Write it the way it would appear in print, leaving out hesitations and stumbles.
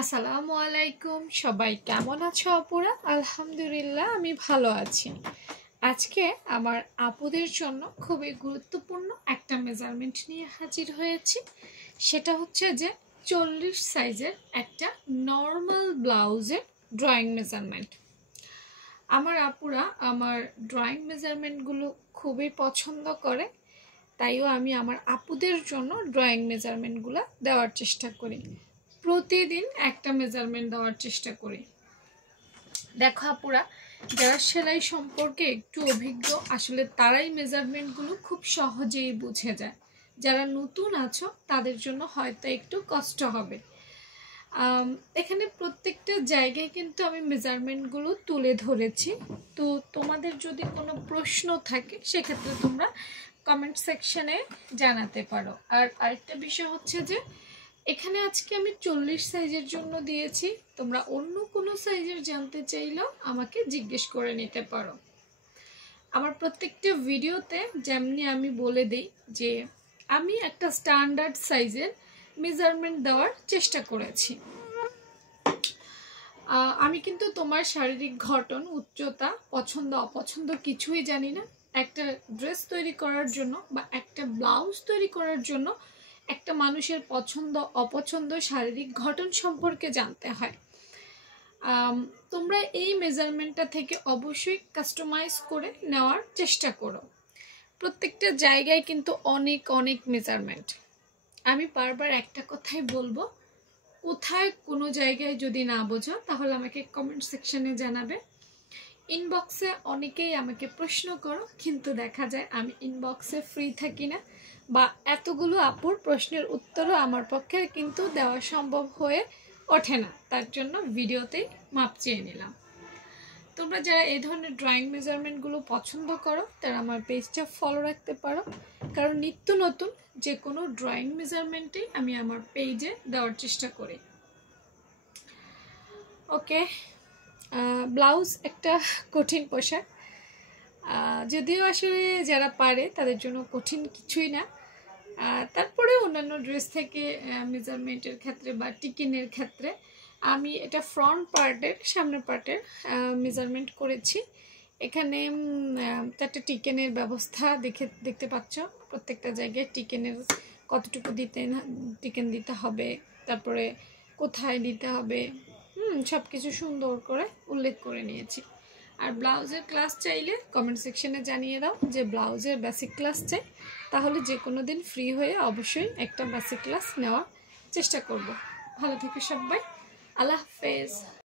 আসসালামু আলাইকুম, সবাই কেমন আছো আপুরা? আলহামদুলিল্লাহ আমি ভালো আছি। আজকে আমার আপুদের জন্য খুবই গুরুত্বপূর্ণ একটা মেজারমেন্ট নিয়ে হাজির হয়েছি। সেটা হচ্ছে যে 40 সাইজের একটা নর্মাল ব্লাউজের ড্রয়িং মেজারমেন্ট। আমার আপুরা আমার ড্রয়িং মেজারমেন্টগুলো খুবই পছন্দ করে, তাইও আমি আমার আপুদের জন্য ড্রয়িং মেজারমেন্টগুলো দেওয়ার চেষ্টা করি। প্রতিদিন একটা মেজারমেন্ট দেওয়ার চেষ্টা করি। দেখো আপুরা, যারা সেলাই সম্পর্কে একটু অভিজ্ঞ আসলে তারাই মেজারমেন্টগুলো খুব সহজেই বুঝে যায়। যারা নতুন আছো তাদের জন্য হয়তো একটু কষ্ট হবে। এখানে প্রত্যেকটা জায়গায় কিন্তু আমি মেজারমেন্টগুলো তুলে ধরেছি। তো তোমাদের যদি কোনো প্রশ্ন থাকে সেক্ষেত্রে তোমরা কমেন্ট সেকশনে জানাতে পারো। আর আরেকটা বিষয় হচ্ছে যে এখানে আজকে আমি 40 সাইজের জন্য দিয়েছি। তোমরা অন্য কোনো সাইজের জানতে চাইলেও আমাকে জিজ্ঞেস করে নিতে পারো। আমার প্রত্যেকটা ভিডিওতে যেমনি আমি বলে দিই যে আমি একটা স্ট্যান্ডার্ড সাইজের মেজারমেন্ট দেওয়ার চেষ্টা করেছি। আমি কিন্তু তোমার শারীরিক গঠন, উচ্চতা, পছন্দ অপছন্দ কিছুই জানি না। একটা ড্রেস তৈরি করার জন্য বা একটা ব্লাউজ তৈরি করার জন্য একটা মানুষের পছন্দ অপছন্দ, শারীরিক গঠন সম্পর্কে জানতে হয়। তোমরা এই মেজারমেন্টটা থেকে অবশ্যই কাস্টমাইজ করে নেওয়ার চেষ্টা করো। প্রত্যেকটা জায়গায় কিন্তু অনেক অনেক মেজারমেন্ট। আমি বারবার একটা কথাই বলবো, কোথায় কোনো জায়গায় যদি না বোঝো তাহলে আমাকে কমেন্ট সেকশনে জানাবে। ইনবক্সে অনেকেই আমাকে প্রশ্ন করো, কিন্তু দেখা যায় আমি ইনবক্সে ফ্রি থাকি না, বা এতগুলো আপুর প্রশ্নের উত্তরও আমার পক্ষে কিন্তু দেওয়া সম্ভব হয়ে ওঠে না। তার জন্য ভিডিওতেই মাপ চেয়ে নিলাম। তোমরা যারা এই ধরনের ড্রয়িং মেজারমেন্টগুলো পছন্দ করো তারা আমার পেজটা ফলো রাখতে পারো, কারণ নিত্য নতুন যে কোনো ড্রয়িং মেজারমেন্টেই আমি আমার পেজে দেওয়ার চেষ্টা করি। ওকে, ব্লাউজ একটা কঠিন পোশাক, যদিও আসলে যারা পারে তাদের জন্য কঠিন কিছুই না। তারপরে অন্যান্য ড্রেস থেকে মেজারমেন্টের ক্ষেত্রে বা টিকিনের ক্ষেত্রে আমি এটা ফ্রন্ট পার্টের, সামনের পার্টের মেজারমেন্ট করেছি। এখানে 4টে টিকেনের ব্যবস্থা দেখতে পাচ্ছ। প্রত্যেকটা জায়গায় টিকেনের কতটুকু টিকেন দিতে হবে, তারপরে কোথায় দিতে হবে, সব কিছু সুন্দর করে উল্লেখ করে নিয়েছি। আর ব্লাউজের ক্লাস চাইলে কমেন্ট সেকশনে জানিয়ে দাও যে ব্লাউজের বেসিক ক্লাস চাই, তাহলে যে কোনো দিন ফ্রি হয়ে অবশ্যই একটা বেসিক ক্লাস নেওয়ার চেষ্টা করব। ভালো থেকো সবাই, আল্লাহ হাফেজ।